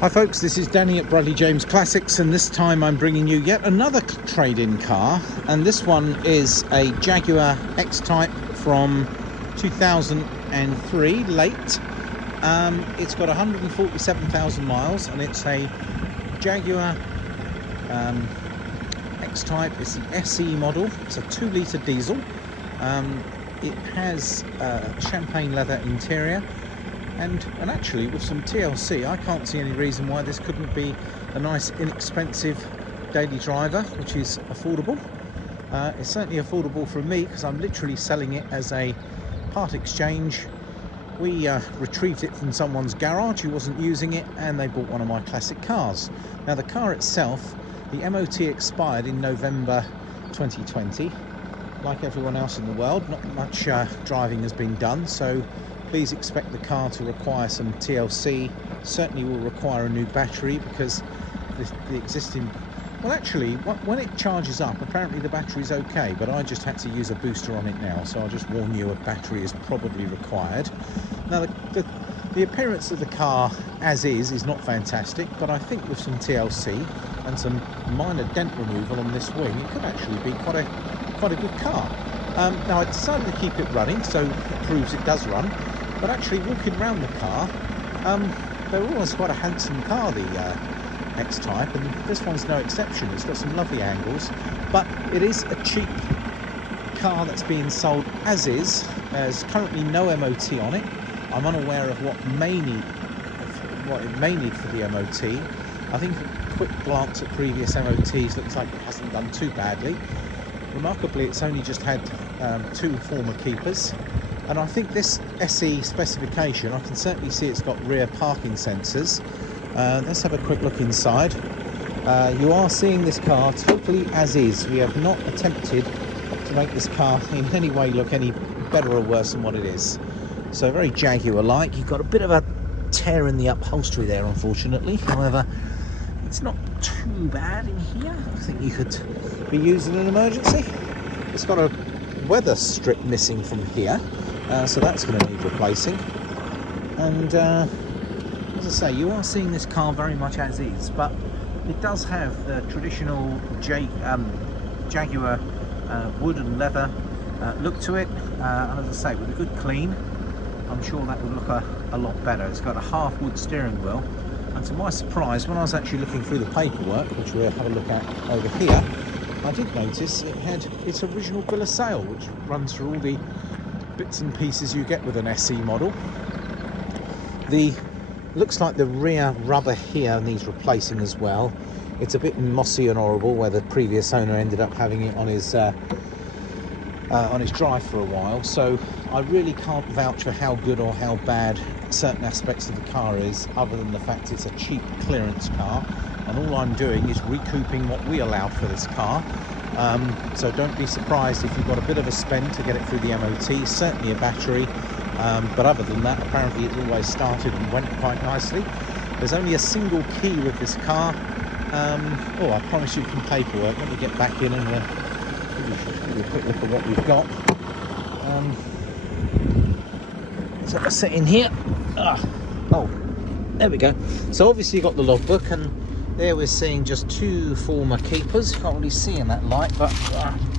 Hi folks, this is Danny at Bradley James Classics, and this time I'm bringing you yet another trade-in car, and this one is a Jaguar X-Type from 2003, late. It's got 147,000 miles and it's a Jaguar X-Type. It's the SE model. It's a 2-litre diesel. It has champagne leather interior. And actually, with some TLC, I can't see any reason why this couldn't be a nice, inexpensive daily driver, which is affordable. It's certainly affordable for me because I'm literally selling it as a part exchange. We retrieved it from someone's garage who wasn't using it, and they bought one of my classic cars. Now, the car itself, the MOT expired in November 2020. Like everyone else in the world, not much driving has been done, so please expect the car to require some TLC. Certainly will require a new battery because the existing... Well, actually, when it charges up, apparently the battery's okay, but I just had to use a booster on it now, so I'll just warn you, a battery is probably required. Now, the appearance of the car as is not fantastic, but I think with some TLC and some minor dent removal on this wing, it could actually be quite a good car. Now, I decided to keep it running, so it proves it does run. But actually, walking around the car, they're always quite a handsome car, the X-Type, and this one's no exception. It's got some lovely angles, but it is a cheap car that's being sold as is. There's currently no MOT on it. I'm unaware of what it may need for the MOT. I think a quick glance at previous MOTs looks like it hasn't done too badly. Remarkably, it's only just had 2 former keepers, and I think this SE specification, I can certainly see it's got rear parking sensors. Let's have a quick look inside. You are seeing this car totally as is. We have not attempted to make this car in any way look any better or worse than what it is. So very Jaguar-like. You've got a bit of a tear in the upholstery there, unfortunately. However, it's not too bad in here. I think you could be used in an emergency. It's got a weather strip missing from here, so that's going to need replacing. And as I say, you are seeing this car very much as is, but it does have the traditional Jaguar wood and leather look to it, and as I say, with a good clean, I'm sure that would look a lot better. It's got a half wood steering wheel, and to my surprise, when I was actually looking through the paperwork, which we'll have a look at over here, I did notice it had its original bill of sale, which runs through all the bits and pieces you get with an SE model. Looks like the rear rubber here needs replacing as well. It's a bit mossy and horrible, where the previous owner ended up having it on his drive for a while, so I really can't vouch for how good or how bad certain aspects of the car is, other than the fact it's a cheap clearance car, and all I'm doing is recouping what we allowed for this car. So don't be surprised if you've got a bit of a spend to get it through the MOT, certainly a battery, but other than that, apparently it always started and went quite nicely. There's only a single key with this car. Oh, I promise you some paperwork. Let me get back in and give you a quick look at what we've got. So I'll sit in here. Oh, there we go. So obviously you've got the logbook, and there we're seeing just 2 former keepers. Can't really see in that light, but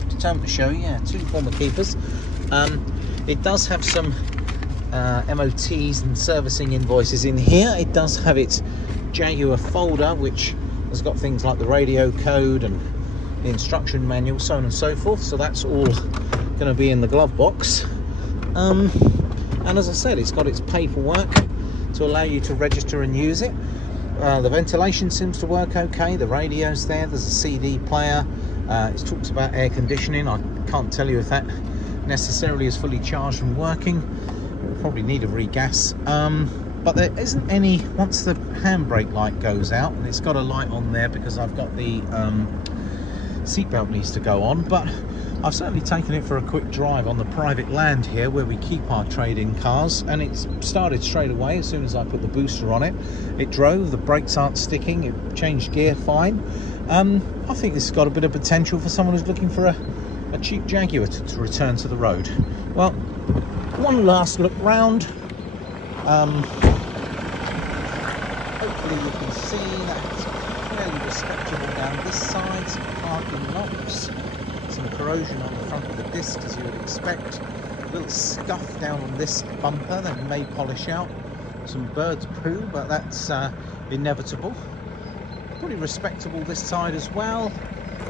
determined to show you, yeah, 2 former keepers. It does have some MOTs and servicing invoices in here. It does have its Jaguar folder, which has got things like the radio code and the instruction manual, so on and so forth. So that's all going to be in the glove box. And as I said, it's got its paperwork to allow you to register and use it. The ventilation seems to work okay. The radio's there. There's a CD player. It talks about air conditioning. I can't tell you if that necessarily is fully charged and working. It'll probably need a regas. But there isn't any, once the handbrake light goes out, and it's got a light on there because I've got the seatbelt needs to go on, but I've certainly taken it for a quick drive on the private land here where we keep our trade-in cars, and it started straight away as soon as I put the booster on it. It drove, the brakes aren't sticking, it changed gear fine. I think this has got a bit of potential for someone who's looking for a cheap Jaguar to return to the road. Well, one last look round. Hopefully you can see that it's fairly respectable down this side. Some parking lots, some corrosion on the front of the disc as you would expect. A little scuff down on this bumper that may polish out. Some bird's poo, but that's inevitable. Pretty respectable this side as well.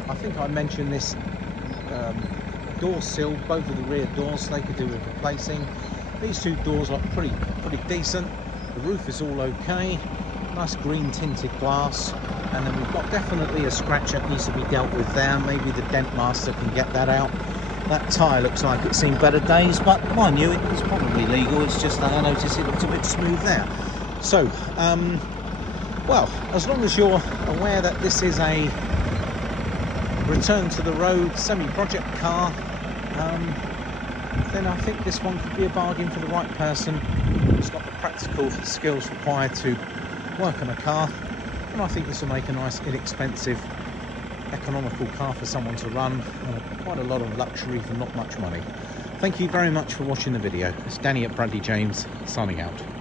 I think I mentioned this door sill, both of the rear doors, they could do with replacing. These two doors look pretty decent. The roof is all okay. Nice green tinted glass, and then we've got definitely a scratch that needs to be dealt with there. Maybe the dent master can get that out. That tyre looks like it's seen better days, but mind you, it was probably legal. It's just that I noticed it looked a bit smooth there. So, well, as long as you're aware that this is a return to the road semi-project car, then I think this one could be a bargain for the right person. It's got the practical skills required to work on a car, and I think this will make a nice, inexpensive, economical car for someone to run. Quite a lot of luxury for not much money. Thank you very much for watching the video. It's Danny at Bradley James, signing out.